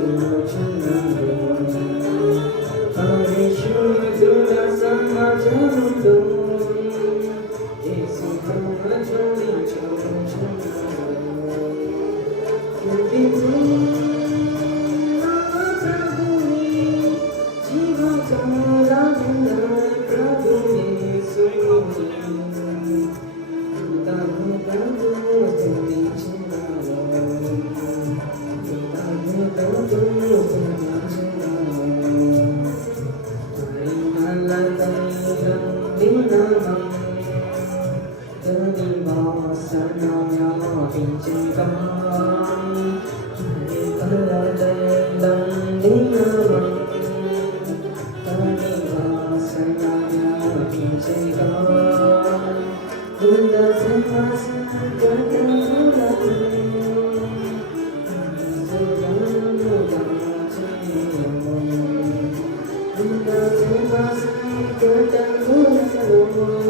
Senhor. Música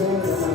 Lord.